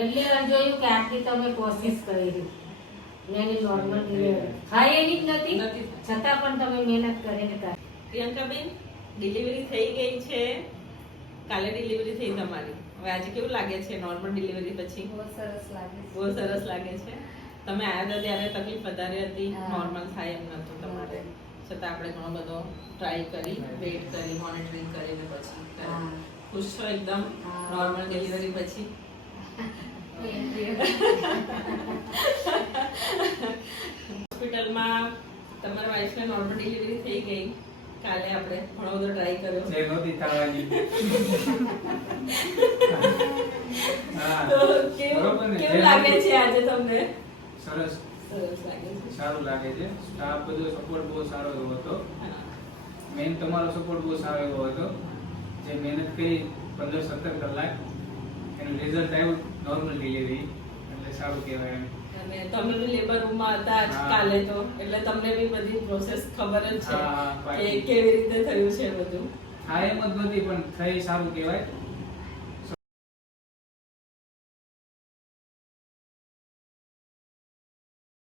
એટલે જોયું કે આટલી તમે કોશિશ કરી એની નોર્મલ ડિલિવરી થાય એવી જ નથી છતાં પણ તમે મહેનત કરીને કરી. પ્રિયંકાબેન ડિલિવરી થઈ ગઈ છે, કાલે ડિલિવરી થઈ તમારી. હવે આજે કેવું લાગે છે નોર્મલ ડિલિવરી પછી? બહુ સરસ લાગે છે. બહુ સરસ લાગે છે. તમે આવ્યા હતા ત્યારે તકલીફ વધારે હતી, નોર્મલ થાય એમ નતું તમારે, છતાં આપણે ઘણો બધો ટ્રાય કરી, વેઇટ કરી, મોનિટરિંગ કરીને પછી ખુશ છો એકદમ નોર્મલ ડિલિવરી પછી? હોસ્પિટલમાં તમારા વાઈફને નોર્મલ ડિલિવરી થઈ ગઈ. કાલે આપણે ઘણો બધો ટ્રાય કર્યો જે નહોતી થવાની. હા, તો કેવું લાગે છે આજે તમને? સરસ સરસ લાગે છે. સારું લાગે છે. સ્ટાફ બધો સપોર્ટ બહુ સારો એવો હતો. મેન તમારો સપોર્ટ બહુ સારો એવો હતો. જે મહેનત કરી 15-17 કલાક એનું રિઝલ્ટ આવ્યું નોર્મલ ડિલિવરી, એટલે સારું કહેવાય એમ. અને તમે બી લેબર રૂમમાં હતા કાલે, તો એટલે તમને બી બધી પ્રોસેસ ખબર જ છે કે કેવી રીતે થયું છે બધું. હા, એમ જ નથી પણ થઈ સારું કહેવાય.